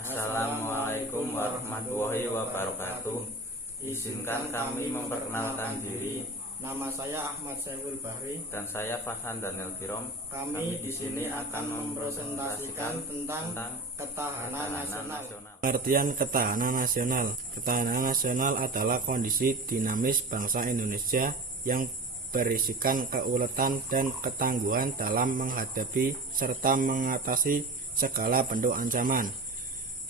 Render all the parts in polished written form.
Assalamualaikum warahmatullahi wabarakatuh. Izinkan kami memperkenalkan diri. Nama saya Ahmad Saiful Bahri Dan saya Farhan Daniel Firom. Kami di sini akan mempresentasikan tentang ketahanan nasional. Pengertian ketahanan nasional. Ketahanan nasional adalah kondisi dinamis bangsa Indonesia yang berisikan keuletan dan ketangguhan dalam menghadapi serta mengatasi segala bentuk ancaman,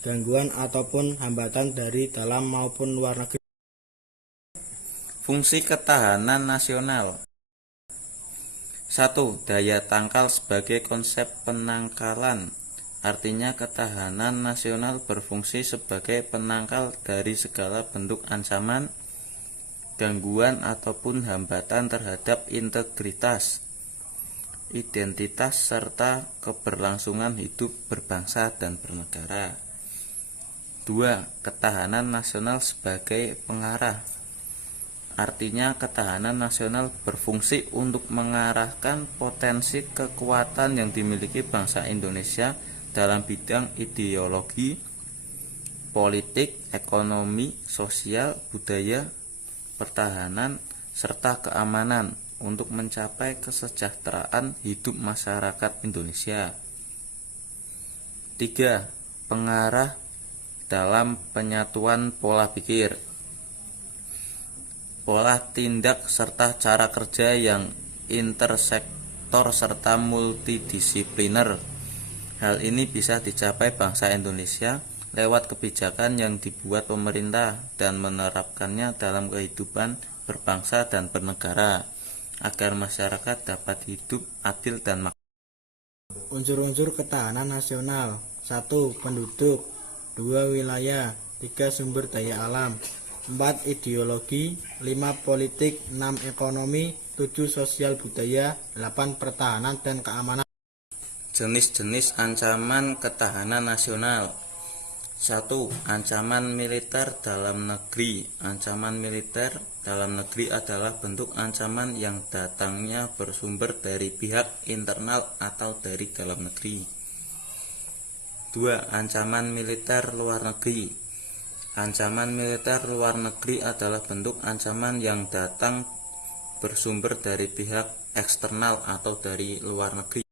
gangguan ataupun hambatan dari dalam maupun luar negeri. Fungsi ketahanan nasional. 1. Daya tangkal sebagai konsep penangkalan. Artinya ketahanan nasional berfungsi sebagai penangkal dari segala bentuk ancaman, gangguan ataupun hambatan terhadap integritas, identitas serta keberlangsungan hidup berbangsa dan bernegara. 2. Ketahanan nasional sebagai pengarah. Artinya ketahanan nasional berfungsi untuk mengarahkan potensi kekuatan yang dimiliki bangsa Indonesia dalam bidang ideologi, politik, ekonomi, sosial, budaya, pertahanan, serta keamanan untuk mencapai kesejahteraan hidup masyarakat Indonesia. 3. Pengarah dalam penyatuan pola pikir, pola tindak serta cara kerja yang intersektor serta multidisipliner. Hal ini bisa dicapai bangsa Indonesia lewat kebijakan yang dibuat pemerintah dan menerapkannya dalam kehidupan berbangsa dan bernegara agar masyarakat dapat hidup adil dan makmur. Unsur-unsur ketahanan nasional. 1. Penduduk. 2. Wilayah. 3. Sumber daya alam. 4. Ideologi. 5. Politik. 6. Ekonomi. 7. Sosial budaya. 8. Pertahanan dan keamanan. Jenis-jenis ancaman ketahanan nasional. 1. Ancaman militer dalam negeri. Ancaman militer dalam negeri adalah bentuk ancaman yang datangnya bersumber dari pihak internal atau dari dalam negeri. 2. Ancaman militer luar negeri. Ancaman militer luar negeri adalah bentuk ancaman yang datang bersumber dari pihak eksternal atau dari luar negeri.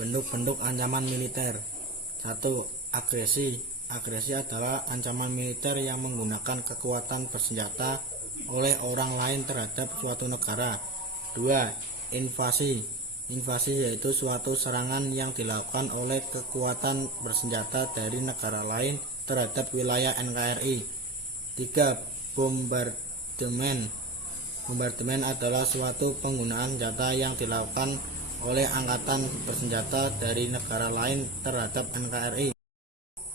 Bentuk-bentuk ancaman militer. 1. Agresi. Agresi adalah ancaman militer yang menggunakan kekuatan bersenjata oleh orang lain terhadap suatu negara. 2. Invasi. Invasi yaitu suatu serangan yang dilakukan oleh kekuatan bersenjata dari negara lain terhadap wilayah NKRI. 3. Bombardemen. Bombardemen adalah suatu penggunaan senjata yang dilakukan oleh angkatan bersenjata dari negara lain terhadap NKRI.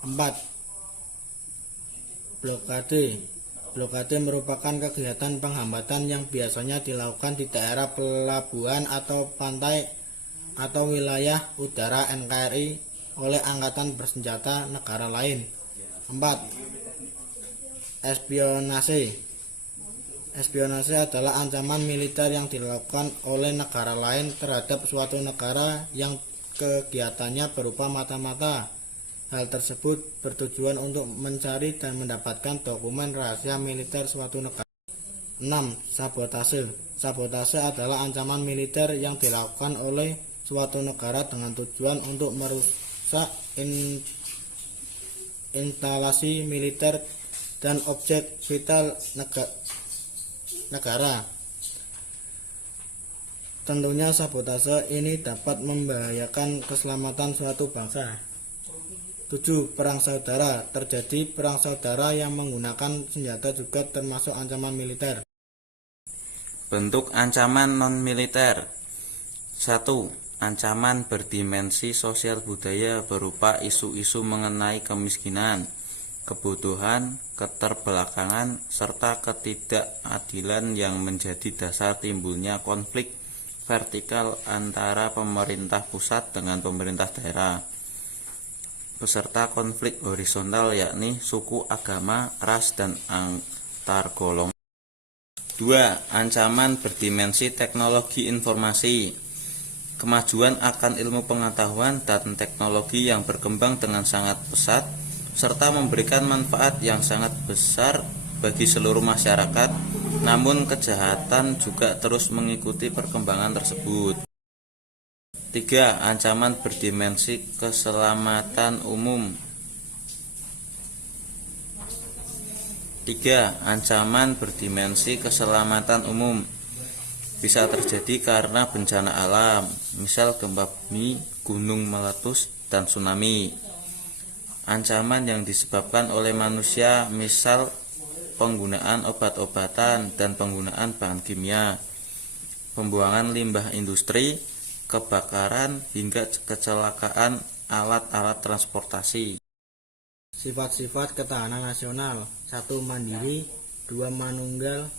4. Blokade. Blokade merupakan kegiatan penghambatan yang biasanya dilakukan di daerah pelabuhan atau pantai atau wilayah udara NKRI oleh angkatan bersenjata negara lain. 4. Espionase. Espionase adalah ancaman militer yang dilakukan oleh negara lain terhadap suatu negara yang kegiatannya berupa mata-mata. Hal tersebut bertujuan untuk mencari dan mendapatkan dokumen rahasia militer suatu negara. 6. Sabotase. Sabotase adalah ancaman militer yang dilakukan oleh suatu negara dengan tujuan untuk merusak instalasi militer dan objek vital negara. Tentunya sabotase ini dapat membahayakan keselamatan suatu bangsa. 7. Perang saudara. Terjadi perang saudara yang menggunakan senjata juga termasuk ancaman militer. Bentuk ancaman non-militer. 1. Ancaman berdimensi sosial budaya berupa isu-isu mengenai kemiskinan, kebutuhan, keterbelakangan, serta ketidakadilan yang menjadi dasar timbulnya konflik vertikal antara pemerintah pusat dengan pemerintah daerah, beserta konflik horizontal yakni suku, agama, ras, dan antar golongan. 2. Ancaman berdimensi teknologi informasi. Kemajuan akan ilmu pengetahuan dan teknologi yang berkembang dengan sangat pesat serta memberikan manfaat yang sangat besar bagi seluruh masyarakat, namun kejahatan juga terus mengikuti perkembangan tersebut. 3. Ancaman berdimensi keselamatan umum. 3. Ancaman berdimensi keselamatan umum bisa terjadi karena bencana alam, misal gempa bumi, gunung meletus, dan tsunami. Ancaman yang disebabkan oleh manusia, misal penggunaan obat-obatan dan penggunaan bahan kimia, pembuangan limbah industri, kebakaran, hingga kecelakaan alat-alat transportasi. Sifat-sifat ketahanan nasional: 1. Mandiri, 2. Manunggal,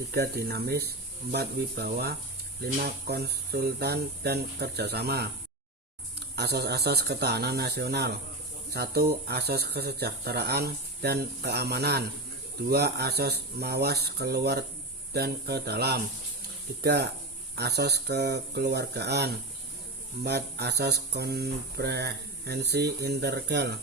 3. Dinamis, 4. Wibawa, 5. Konsultan dan kerjasama. Asas-asas ketahanan nasional: 1. Asas kesejahteraan dan keamanan, 2. Asas mawas keluar dan ke dalam, 3. Asas kekeluargaan, 4. Asas komprehensi integral.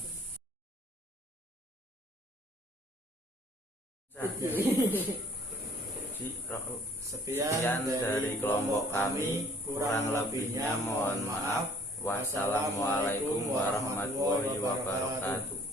Sekian dari kelompok kami, kurang lebihnya mohon maaf. Wassalamualaikum warahmatullahi wabarakatuh.